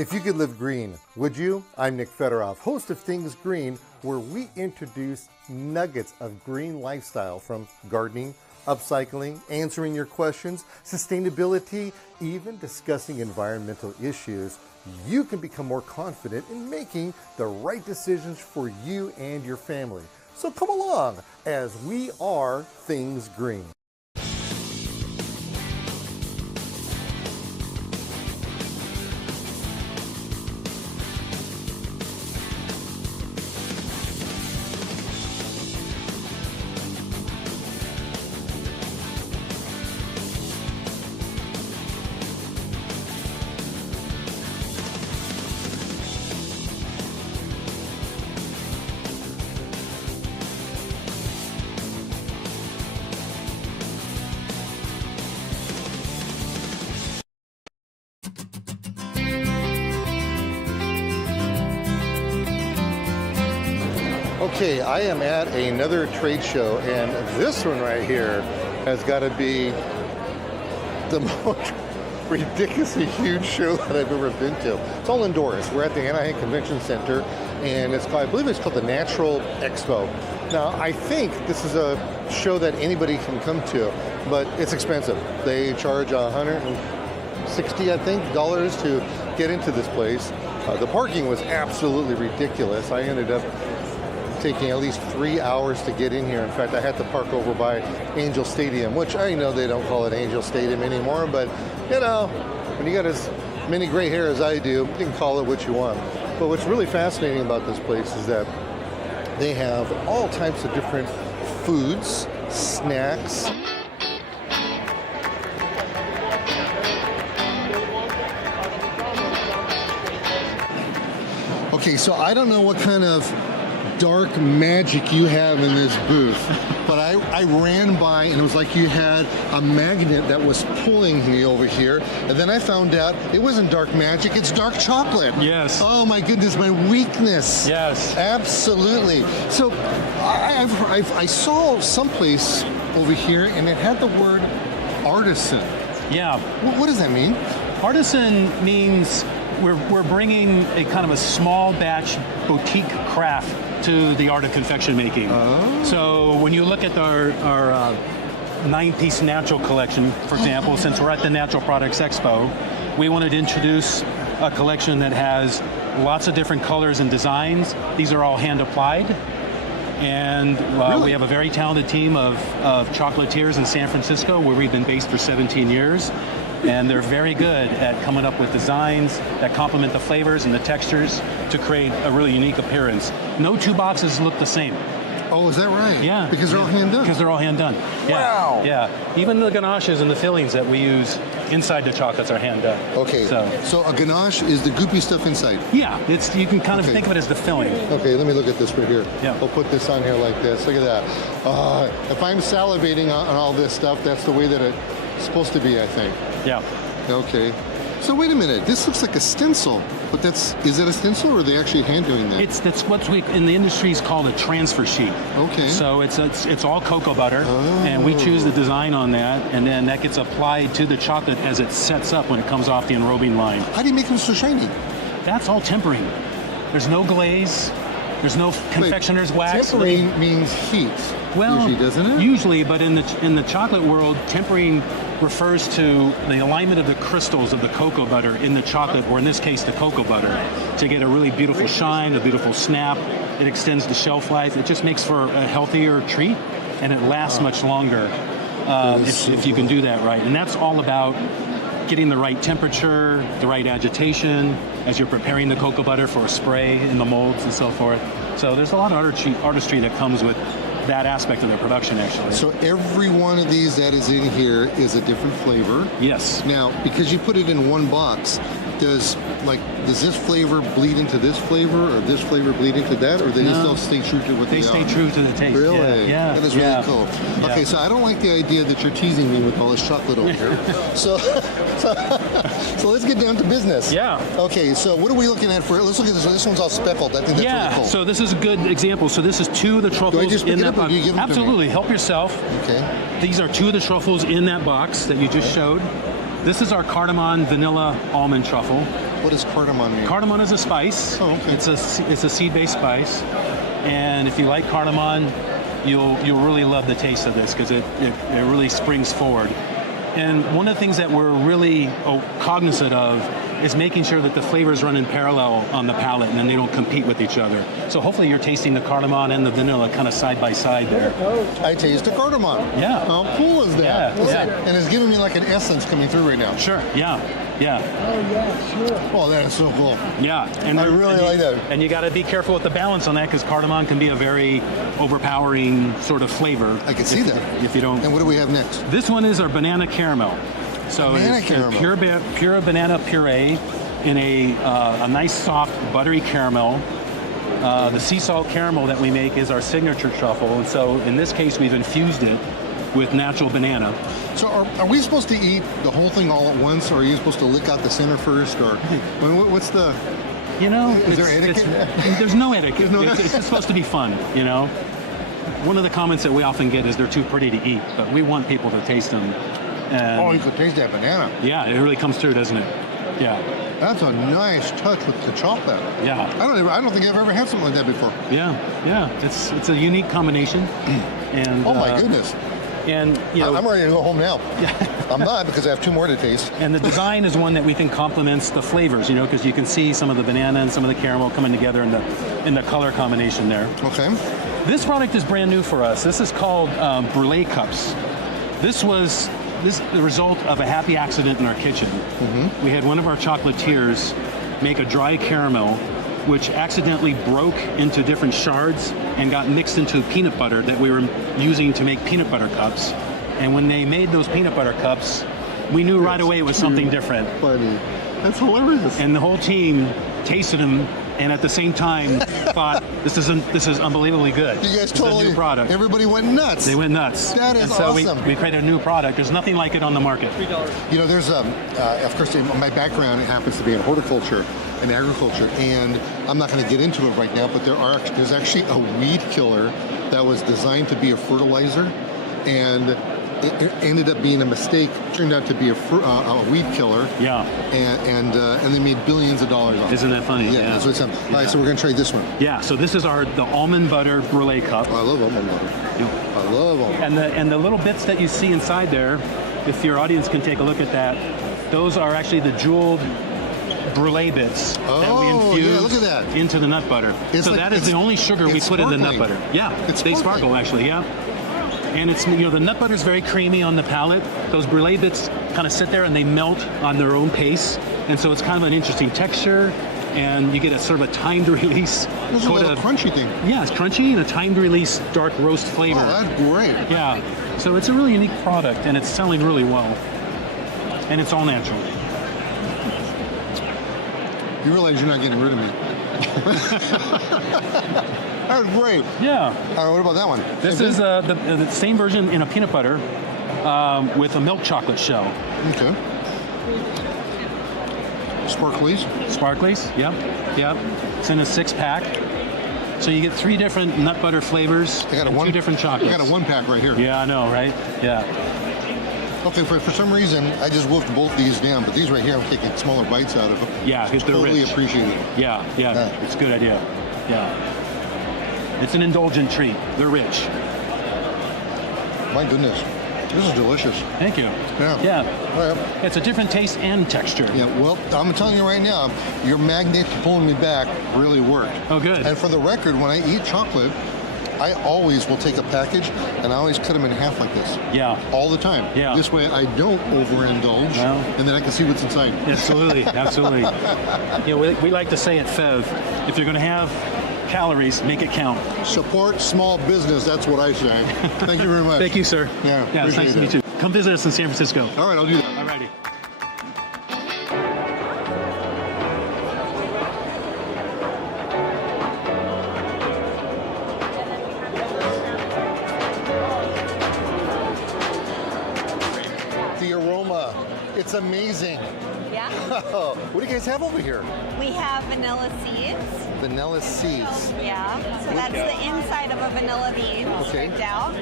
If you could live green, would you? I'm Nick Federoff, host of Things Green, where we introduce nuggets of green lifestyle from gardening, upcycling, answering your questions, sustainability, even discussing environmental issues. You can become more confident in making the right decisions for you and your family. So come along as we are Things Green. Okay, I am at another trade show, and this one right here has got to be the most ridiculously huge show that I've ever been to. It's all indoors. We're at the Anaheim Convention Center, and it's called, I believe it's called the Natural Expo. Now, I think this is a show that anybody can come to, but it's expensive. They charge $160, I think, dollars to get into this place. The parking was absolutely ridiculous. I ended up taking at least 3 hours to get in here. In fact, I had to park over by Angel Stadium, which I know they don't call it Angel Stadium anymore, but you know, when you got as many gray hair as I do, you can call it what you want. But what's really fascinating about this place is that they have all types of different foods, snacks. Okay, so I don't know what kind of dark magic you have in this booth, but I ran by and it was like you had a magnet that was pulling me over here, and then I found out it wasn't dark magic, it's dark chocolate. Yes. Oh my goodness, my weakness. Yes. Absolutely. So I saw someplace over here and it had the word artisan. Yeah. What does that mean? Artisan means we're bringing a kind of a small batch boutique craft to the art of confection making. Oh. So when you look at our 9-piece natural collection, for example, since we're at the Natural Products Expo, we wanted to introduce a collection that has lots of different colors and designs. These are all hand applied. And really? We have a very talented team of chocolatiers in San Francisco, where we've been based for 17 years. And they're very good at coming up with designs that complement the flavors and the textures to create a really unique appearance. No two boxes look the same. Oh, is that right? Yeah. Because they're all hand done? Because they're all hand done. Yeah. Wow. Yeah. Even the ganaches and the fillings that we use inside the chocolates are hand done. Okay. So a ganache is the goopy stuff inside? Yeah. You can kind of think of it as the filling. Okay, let me look at this right here. Yeah. I'll put this on here like this. Look at that. If I'm salivating on all this stuff, that's the way that it's supposed to be, I think. Yeah. Okay. So wait a minute. This looks like a stencil, but is that a stencil, or are they actually hand doing that? That's what we in the industry is called a transfer sheet. Okay. So it's all cocoa butter, and we choose the design on that, and then that gets applied to the chocolate as it sets up when it comes off the enrobing line. How do you make them so shiny? That's all tempering. There's no glaze. There's no confectioner's wax. Tempering means heat. Well, usually, doesn't it? Usually, but in the chocolate world, tempering refers to the alignment of the crystals of the cocoa butter in the chocolate, or in this case, the cocoa butter, to get a really beautiful shine, a beautiful snap. It extends the shelf life. It just makes for a healthier treat, and it lasts much longer if you can do that right. And that's all about getting the right temperature, the right agitation, as you're preparing the cocoa butter for a spray in the molds and so forth. So there's a lot of artistry that comes with that aspect of their production, actually. So every one of these that is in here is a different flavor. Yes. Now, because you put it in one box, does this flavor bleed into this flavor, or this flavor bleed into that, or they just still stay true to what they are? They stay true to the taste. Really? Yeah. That is really cool. Yeah. Okay, so I don't like the idea that you're teasing me with all this chocolate over here. so let's get down to business. Yeah. Okay, so what are we looking at for? Let's look at this one. This one's all speckled. I think that's really cool. So this is a good example. So this is 2 of the truffles Do I just pick in it that up, or box. do you give them to me? Absolutely. Help yourself. Okay. These are 2 of the truffles in that box that you just showed. This is our cardamom vanilla almond truffle. What does cardamom mean? Cardamom is a spice. Oh, okay. It's a seed-based spice, and if you like cardamom, you'll really love the taste of this because it really springs forward. And one of the things that we're really cognizant of is making sure that the flavors run in parallel on the palate and then they don't compete with each other. So hopefully you're tasting the cardamom and the vanilla kind of side by side there. I taste the cardamom. Yeah. How cool is that? Yeah. And it's giving me like an essence coming through right now. Sure. Yeah. Oh, yeah, sure. Oh, that is so cool. Yeah, and I really like that. And you got to be careful with the balance on that because cardamom can be a very overpowering sort of flavor. I can see that. If you don't. And what do we have next? This one is our banana caramel. So Banana it's caramel. pure banana puree in a nice soft buttery caramel. The sea salt caramel that we make is our signature truffle, and so in this case we've infused it with natural banana. So are we supposed to eat the whole thing all at once, or are you supposed to lick out the center first, or what's the? You know, Is there etiquette? There's no etiquette. It's just supposed to be fun, you know. One of the comments that we often get is they're too pretty to eat, but we want people to taste them. And Oh, you could taste that banana. yeah, it really comes through, doesn't it? Yeah, That's a nice touch with the chocolate. yeah, I don't think I've ever had something like that before. yeah. It's a unique combination. And Oh my goodness. And you know, I'm ready to go home now. I'm not, because I have 2 more to taste. and the design is one that we think complements the flavors, you know, because you can see some of the banana and some of the caramel coming together in the color combination there. Okay. This product is brand new for us. This is called brulee cups. This is the result of a happy accident in our kitchen. Mm-hmm. We had one of our chocolatiers make a dry caramel, which accidentally broke into different shards and got mixed into peanut butter that we were using to make peanut butter cups. And when they made those peanut butter cups, we knew right away it was something different. Funny. That's hilarious. And the whole team tasted them, and at the same time thought, this is unbelievably good. You guys This is a totally. new product. Everybody went nuts. They went nuts. That is and so awesome. we created a new product. There's nothing like it on the market. You know, there's of course, my background happens to be in horticulture and agriculture, and I'm not going to get into it right now, but there's actually a weed killer that was designed to be a fertilizer, and it ended up being a mistake. Turned out to be a weed killer. Yeah. And they made billions of dollars off it. Isn't that funny? Yeah, that's what's happening. All right, so we're going to try this one. Yeah, so this is the almond butter brulee cup. I love almond butter. I love almond. And the little bits that you see inside there, if your audience can take a look at that, those are actually the jeweled brulee bits that we Oh, infuse yeah, look at that. into the nut butter. It's so like- that is the only sugar we it's put in the nut sparkling. butter. Yeah, It's they sparkling. sparkle actually, yeah. And it's, you know, the nut butter is very creamy on the palate. Those brulee bits kind of sit there and they melt on their own pace. And so it's kind of an interesting texture, and you get a sort of a timed release. This is a little crunchy thing. Yeah, it's crunchy and a timed release dark roast flavor. Oh, that's great. Yeah, so it's a really unique product, and it's selling really well. And it's all natural. You realize you're not getting rid of me. That was great. Yeah. All right, what about that one? This is the same version in a peanut butter with a milk chocolate shell. Okay. Sparklies. Sparklies, yep. It's in a 6-pack. So you get 3 different nut butter flavors and 2 different chocolates. I got a 1-pack right here. Yeah, I know, right? Yeah. Okay, for some reason, I just wolfed both these down, but these right here, I'm taking smaller bites out of them. Yeah, because they're Totally rich. appreciate it. Yeah, it's a good idea. Yeah. It's an indulgent treat. They're rich. My goodness. This is delicious. Thank you. Yeah. Yeah. All right. It's a different taste and texture. Yeah, well, I'm telling you right now, your magnet pulling me back really worked. Oh, good. And for the record, when I eat chocolate, I always will take a package and I always cut them in half like this. Yeah. All the time. Yeah. This way I don't overindulge, Well. and then I can see what's inside. Absolutely, absolutely. You know, we like to say at FEV, if you're going to have calories, make it count. Support small business, that's what I say. Thank you very much. Thank you, sir. Yeah, it's nice appreciate to meet it. you. Come visit us in San Francisco. All right, I'll do that. Alrighty. It's amazing. Yeah. What do you guys have over here? We have vanilla seeds. Vanilla seeds. Yeah. So that's the inside of a vanilla bean, Okay. scraped out.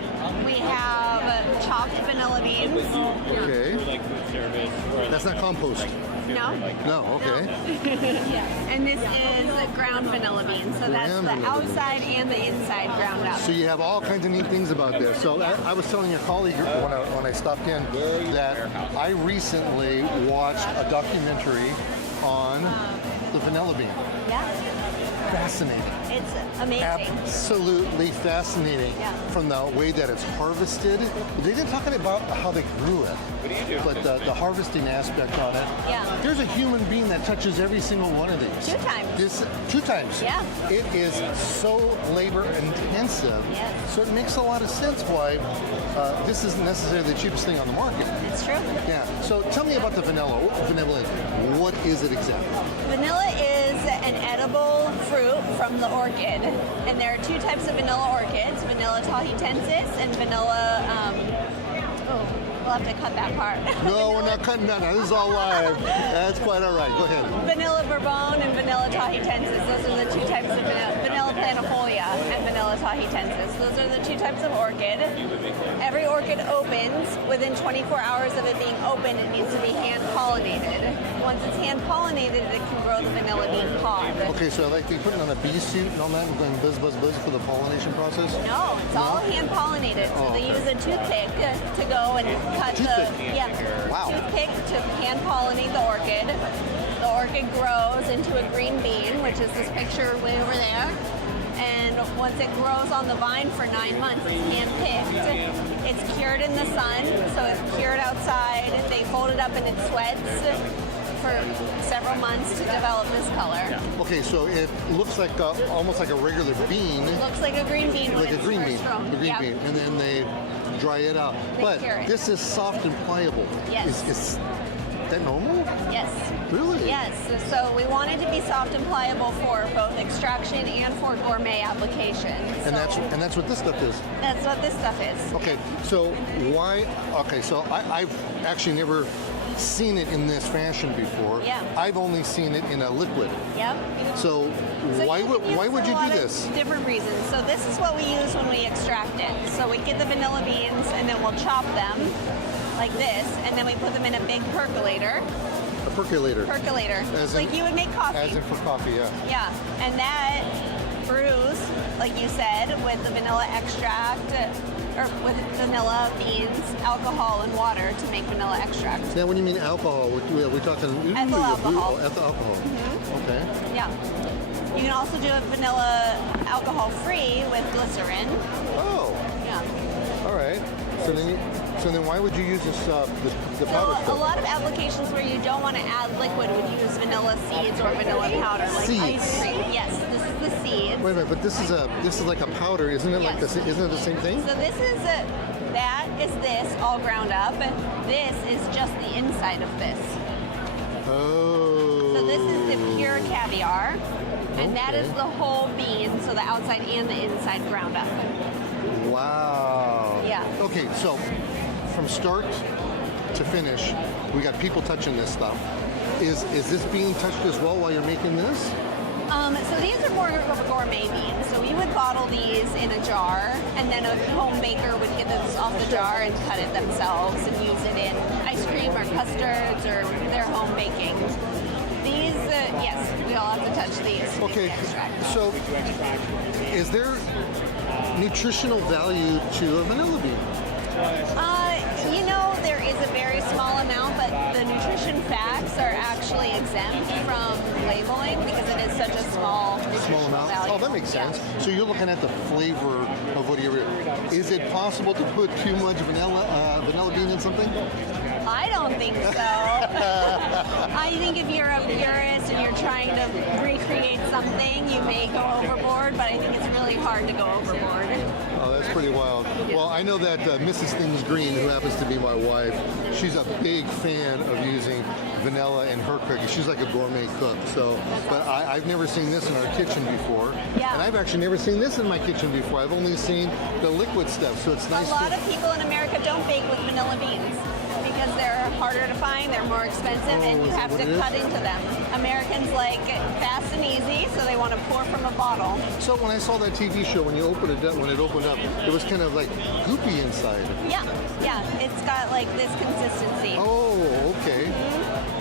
We have chopped vanilla beans. Okay. That's not compost. No. No, okay. And this is ground vanilla beans. So that's Ground the vanilla beans. outside and the inside ground up. So you have all kinds of neat things about this. So I was telling your colleague when I stopped in that I recently watched a documentary on the vanilla bean. Yeah. Fascinating. It's amazing. Absolutely fascinating. Yeah. From the way that it's harvested. They didn't talk about how they grew it. But the harvesting aspect on it. Yeah. There's a human being that touches every single one of these. 2 times. 2 times. Yeah. It is so labor intensive. Yes. So it makes a lot of sense why this isn't necessarily the cheapest thing on the market. It's true. Yeah. So tell me about the vanilla. Vanilla. What is it exactly? Vanilla is an edible fruit from the orchid. And there are 2 types of vanilla orchids, vanilla tahitensis and vanilla, we'll have to cut that part. No, we're not cutting that. This is all live. That's quite all right. Go ahead. Vanilla bourbon and vanilla tahitensis. Those are the 2 types of vanilla planifolia and vanilla tahitensis. Those are the 2 types of orchid. Every orchid opens within 24 hours of it being open. It needs to be hand pollinated. Once it's hand pollinated, it can grow the vanilla bean pod. Okay, so like they put it on a bee suit and all that, we're going buzz, buzz, buzz for the pollination process? No, it's all hand pollinated. So Oh, they okay. use a toothpick to go and cut Toothpick? Wow. toothpick to hand pollinate the orchid. The orchid grows into a green bean, which is this picture way over there. And once it grows on the vine for 9 months, it's hand-picked. It's cured in the sun, so it's cured outside. They fold it up and it sweats for several months to develop this color. Okay, so it looks like almost like a regular bean, Looks like a green bean when like a it's green first bean, grown. a green Yep. bean, and then they dry it out. They But cure it. this is soft and pliable. Yes. Is that normal? Yes. Really? Yes. So we want it to be soft and pliable for both extraction and for gourmet applications. And that's what this stuff is. That's what this stuff is. Okay, so why? Okay, so I've actually never seen it in this fashion before. Yeah. I've only seen it in a liquid. Yep. So So why you would can use why would a you lot do of this? Different reasons. So this is what we use when we extract it. So we get the vanilla beans and then we'll chop them like this, and then we put them in a big percolator. A percolator. Percolator. As Like in- you would make coffee. As in for coffee, yeah. Yeah, and that brews, like you said, with the vanilla extract, or with vanilla beans, alcohol, and water to make vanilla extract. Now, when you mean alcohol, we're talking Ethyl alcohol. Ethyl alcohol. Okay. Yeah. You can also do a vanilla alcohol-free with glycerin. Oh, Yeah. all right. So then why would you use this the powder So a stuff? lot of applications where you don't want to add liquid would use vanilla seeds or vanilla powder, like Seeds. ice cream. Yes, this is the seeds. Wait a minute, but this is like a powder, isn't it? Like Yes. this? Isn't it the same thing? So this is that is this all ground up. This is just the inside of this. Oh. So this is the pure caviar, and that Okay. is the whole bean, so the outside and the inside ground up. Wow. Yeah. Okay, so from start to finish, we got people touching this stuff. Is this being touched as well while you're making this? So these are more gourmet beans. So we would bottle these in a jar, and then a home baker would get this off the jar and cut it themselves and use it in ice cream or custards or their home baking. These, yes, we all have to touch these. Okay, Extract. so is there nutritional value to a vanilla bean? You know, there is a very small amount, but the nutrition facts are actually exempt from labeling because it is such a small Small nutritional amount? value. Oh, that makes Yeah. sense. So you're looking at the flavor of what you're. Is it possible to put too much vanilla bean in something? I don't think so. I think if you're a purist and you're trying to recreate something, you may go overboard, but I think it's really hard to go overboard. Oh, that's pretty wild. Well, I know that Mrs. Things Green, who happens to be my wife, she's a big fan of using vanilla in her cooking. She's like a gourmet cook. So, but I've never seen this in our kitchen before. Yeah. And I've actually never seen this in my kitchen before. I've only seen the liquid stuff. So it's nice. A lot of people in America don't bake with vanilla beans because they're harder to find, they're more expensive, and you is that have what to it is? cut into them. Americans like it fast and easy, so they want to pour from a bottle. So when I saw that TV show, when it opened up, it was kind of like goopy inside. Yeah, yeah, it's got like this consistency. Oh, okay.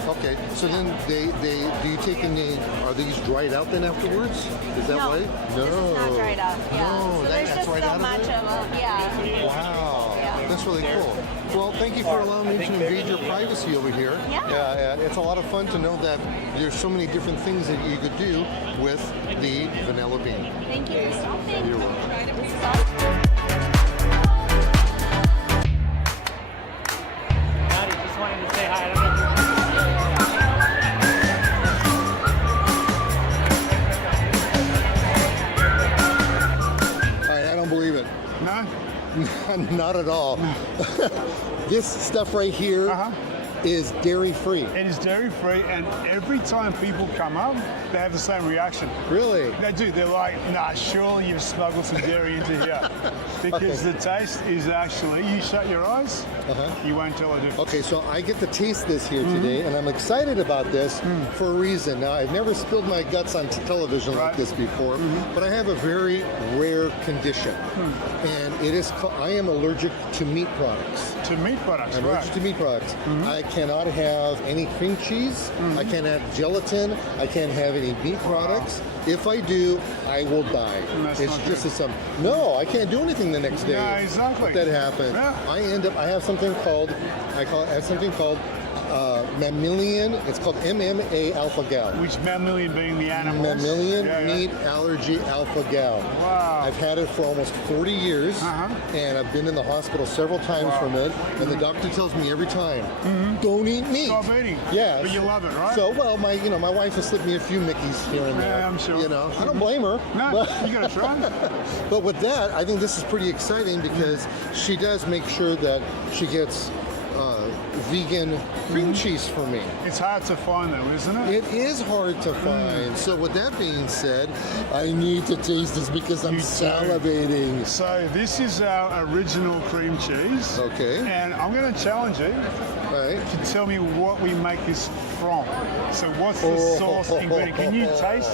Okay, so then do you take in are these dried out then afterwards? Is that No, why? this is not dried up. Yeah. No, So there's that's just right so out much of it? of them. Yeah. Wow, Yeah. that's really cool. Well, thank you for allowing me to invade your privacy over here. Yeah. And it's a lot of fun to know that there's so many different things that you could do with the vanilla bean. Thank you for stopping. You're welcome. This is awesome. Howdy, just wanted to say hi. I don't know if you're I don't believe it. No? Not at all. This stuff right here is dairy-free. It is dairy free, and every time people come up, they have the same reaction. Really? They do. They're like, nah, surely you've smuggled some dairy into here. Because the taste is actually, you shut your eyes, you won't tell a difference. Okay, so I get to taste this here today, and I'm excited about this for a reason. Now, I've never spilled my guts on television like Right. this before, but I have a very rare condition, and it is I am allergic to meat products. To meat products, I'm allergic to meat products. I cannot have any cream cheese. I can't have gelatin. I can't have any meat products. If I do, I will die. That's It's not just good. as some. No, I can't do anything the next day. Yeah, exactly. If that happens. Yeah. I have something called, I have something called mammalian. It's called MMA alpha gal. Which mammalian being the animals. Mammalian Yeah, yeah. meat allergy alpha gal. Wow. I've had it for almost 40 years, and I've been in the hospital several times from it. And the doctor tells me every time, "Don't eat meat." Stop eating. Yeah, But you love it, right? So, well, my wife has slipped me a few Mickeys here and there. Yeah, I'm sure. I don't blame her. No, but- you gotta try. But with that, I think this is pretty exciting because she does make sure that she gets vegan cream cheese for me. It's hard to find though, isn't it? It is hard to find. So with that being said, I need to taste this because I'm You do. salivating. So this is our original cream cheese. Okay. And I'm going to challenge you Right. to tell me what we make this from. So what's the source ingredient? Can you taste?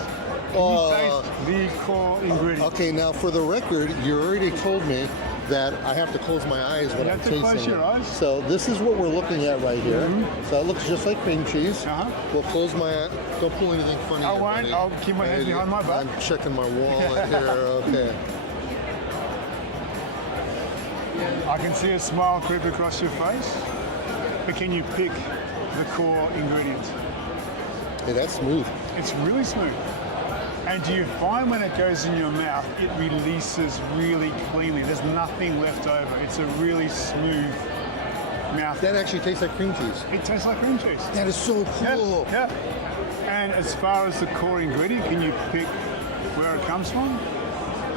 Can you taste the core ingredient? Okay, now for the record, you already told me that I have to close my eyes when You I'm have to tasting close your it. eyes. So this is what we're looking at right here. So it looks just like cream cheese. We'll close my eyes. Don't pull anything funny. I here, won't. buddy. I'll keep my hands behind my back. I'm checking my wallet here. Okay. I can see a smile creep across your face. But can you pick the core ingredient? Hey, that's smooth. It's really smooth. And do you find when it goes in your mouth, it releases really cleanly? There's nothing left over. It's a really smooth mouth. That actually tastes like cream cheese. It tastes like cream cheese. That is so cool. Yeah. And as far as the core ingredient, can you pick where it comes from?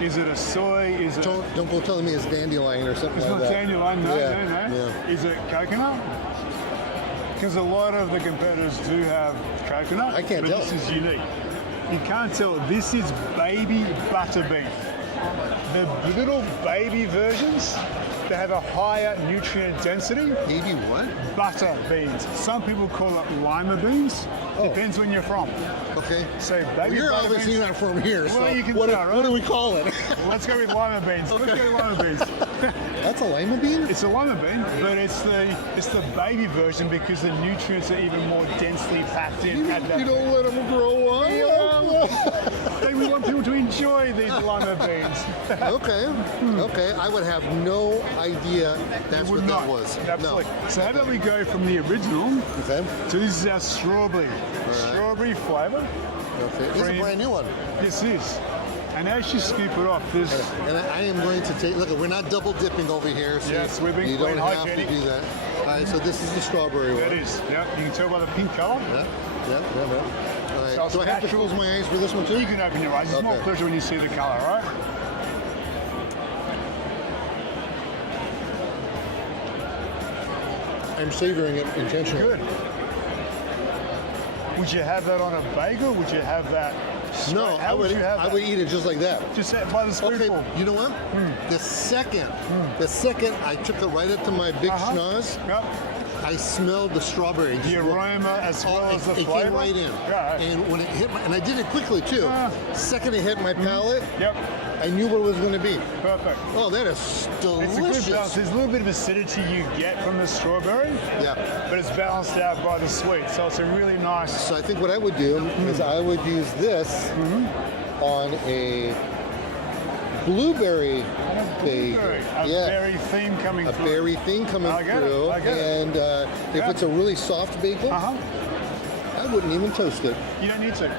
Is it a soy? Is it? Don't go telling me it's dandelion or something It's like not that. dandelion. No, Yeah, no. yeah. Is it coconut? Because a lot of the competitors do have coconut. I can't but tell. This is unique. You can't tell. This is baby butter beef. The little baby versions, they have a higher nutrient density. Baby what? Butter beans. Some people call it lima beans. Oh. Depends when you're from. Okay. So baby Well, you're butter obviously beans. not from here, so Well, you can what, tell, right? what do we call it? Let's go with lima beans. Let's go with lima beans. That's a lima bean? It's a lima bean, but it's the baby version because the nutrients are even more densely packed in. at that. You don't let them grow up. We want people to enjoy these lima beans. Okay. Okay. I would have no idea that's Would what not. that was. Absolutely. No. So how about we go from the original Okay. to this is our strawberry. Strawberry flavour. Okay. This is a Cream. brand new one. This is. And as you scoop it off, this And I am going to take, look, we're not double dipping over here. So Yes, we're being you don't clean, have hygienic. to do that. All right, so this is the strawberry that one. is. Yeah, you can tell by the pink colour. Yeah. All right. So it's Do I have to natural. close my eyes for this one too? You can open your eyes. It's more Okay. pleasure when you see the colour, right? I'm savoring it intentionally. Good. Would you have that on a bagel? Would you have that? straight? No, How would you have I that? would eat it just like that. Just by the Okay, spoonful. you know what? The second I took it right up to my big schnoz, Yep. I smelled the strawberry. The aroma as well as the it flavor. came right in. Yeah. And when it hit and I did it quickly too. Second it hit my palate, Yep. I knew what it was going to be. Perfect. Oh, that is It's a good delicious. balance. There's a little bit of acidity you get from the strawberry, Yeah. but it's balanced out by the sweet. So it's a really nice. So I think what I would do is I would use this on a blueberry bagel. A berry theme coming A through. berry thing coming I get it, through. I get it. And if Yeah. it's a really soft bagel, I wouldn't even toast it. You don't need to.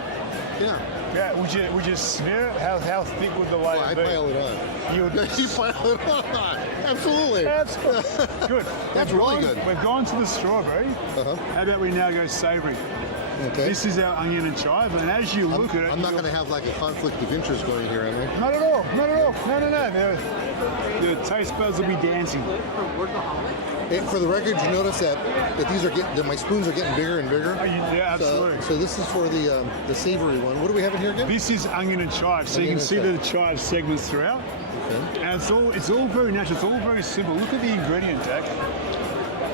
Yeah. Yeah. Would you smear it? How thick would the layer I'd be? pile it on. You would. You pile it on. Absolutely. That's good. That's We've really gone- good. We've gone to the strawberry. How about we now go savoury? Okay. This is our onion and chive, and as you look at it, I'm not going to have like a conflict of interest going here, am I? Not at all. Not at all. No. The taste buds will be dancing. And for the record, you notice that these are that my spoons are getting bigger and bigger. Yeah, absolutely. So this is for the savory one. What do we have in here again? This is onion and chive, so you Onion can see and the chive segments throughout. Okay. And it's all very natural. It's all very simple. Look at the ingredient deck.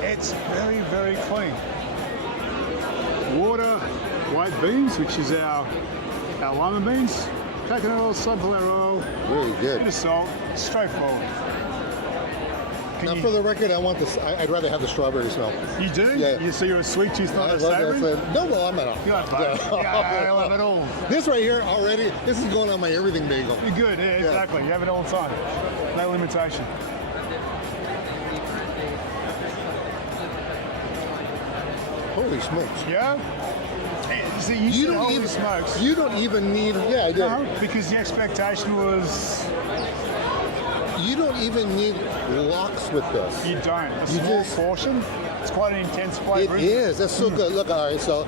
It's very, very clean. Water, white beans, which is our lima beans, coconut oil, sunflower oil, Really bit good. of salt, straightforward. Now, for the record, I want this. I'd rather have the strawberry smell. You do? Yeah. So you're a sweet tooth, not I a love savoury? that. No, well, I'm not. You like both? Yeah, I love it all. This right here already. This is going on my everything bagel. You're good, yeah, exactly. You have it all the time. No limitation. Holy smokes! Yeah? See, you said holy smokes. You don't even need. Yeah, I do. No, because the expectation was You don't even need lox with this. you don't. A You small just- portion. It's quite an intense It flavour. is. That's so good. Look, all right. So,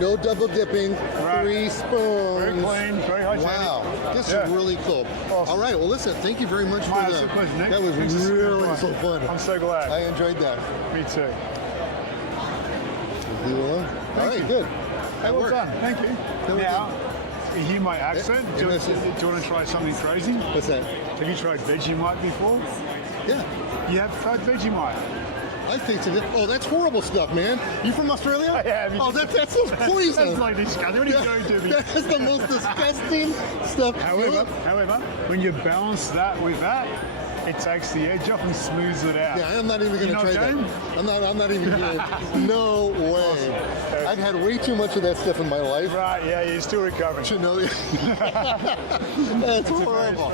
no double dipping. Right. 3 spoons. Very clean, very hygienic. Wow, this Yeah. is really cool. Awesome. All right. Well, listen. Thank you very much for Mate, that. it's a pleasure, Nick. That was Thanks for swinging really by. so fun. I'm so glad. I enjoyed that. Me too. Leave it alone. All right. you. Good. Hey, That well worked. done. Thank you. That was Now, you hear my accent? and Do you this is- want to try something crazy? What's that? Have you tried Vegemite before? Yeah. You have tried Vegemite? I think so. Oh, that's horrible stuff, man. You from Australia? I am. Oh, that's so poison. That's like disgusting. What are you going to me? That is the most disgusting stuff. However, when you balance that with that, it takes the edge off and smooths it out. Yeah, I'm not even going You to not try game? that. I'm not even going to. No way. I've had way too much of that stuff in my life Right, yeah, you're still recovering. to know. That's horrible.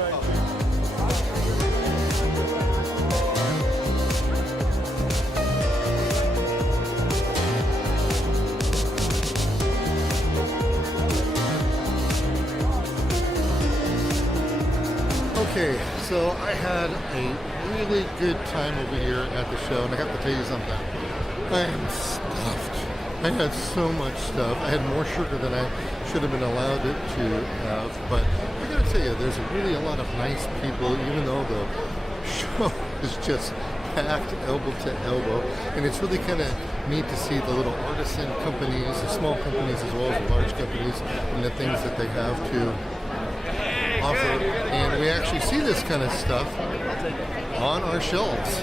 Okay, so I had a really good time over here at the show, and I got to tell you something. I am stuffed. I had so much stuff. I had more sugar than I should have been allowed to have, but I gotta tell you, there's really a lot of nice people, even though the show is just packed elbow to elbow, and it's really kind of neat to see the little artisan companies, the small companies as well as the large companies, and the things that they have to offer, and we actually see this kind of stuff on our shelves,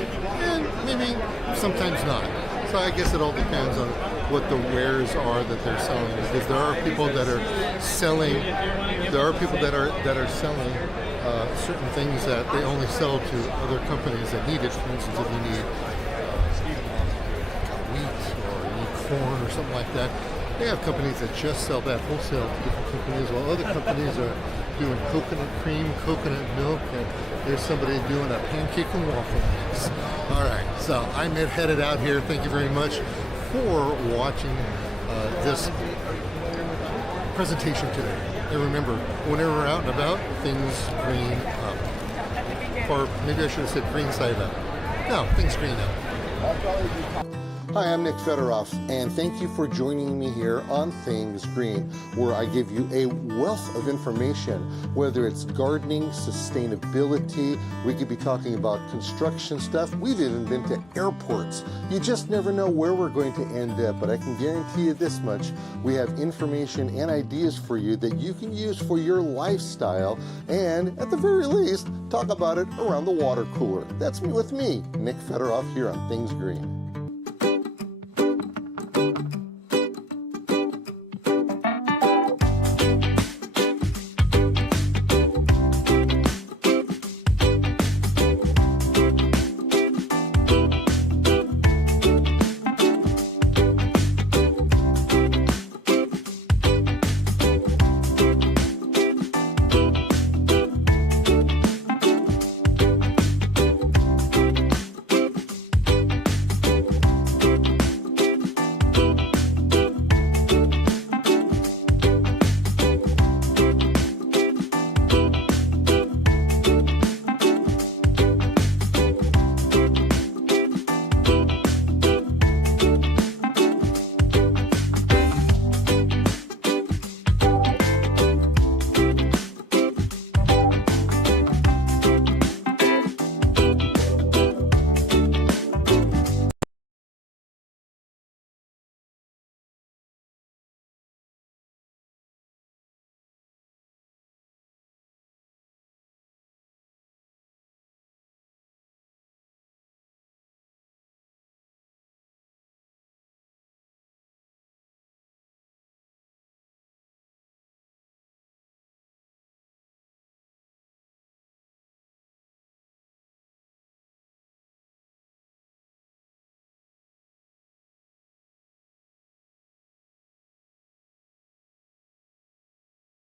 and maybe sometimes not. So I guess it all depends on what the wares are that they're selling, because there are people that are selling, selling certain things that they only sell to other companies that need it. For instance, if you need wheat or you need corn or something like that, they have companies that just sell that wholesale to different companies, while other companies are doing coconut cream, coconut milk, and there's somebody doing a pancake and waffle mix. All right, so I'm headed out here. Thank you very much for watching this presentation today. And remember, whenever we're out and about, things green up. Or maybe I should have said green side up. No, things green up. Hi, I'm Nick Federoff, and thank you for joining me here on Things Green, where I give you a wealth of information, whether it's gardening, sustainability, we could be talking about construction stuff, we've even been to airports. You just never know where we're going to end up, but I can guarantee you this much, we have information and ideas for you that you can use for your lifestyle, and at the very least, talk about it around the water cooler. That's me with me, Nick Federoff, here on Things Green. Bye.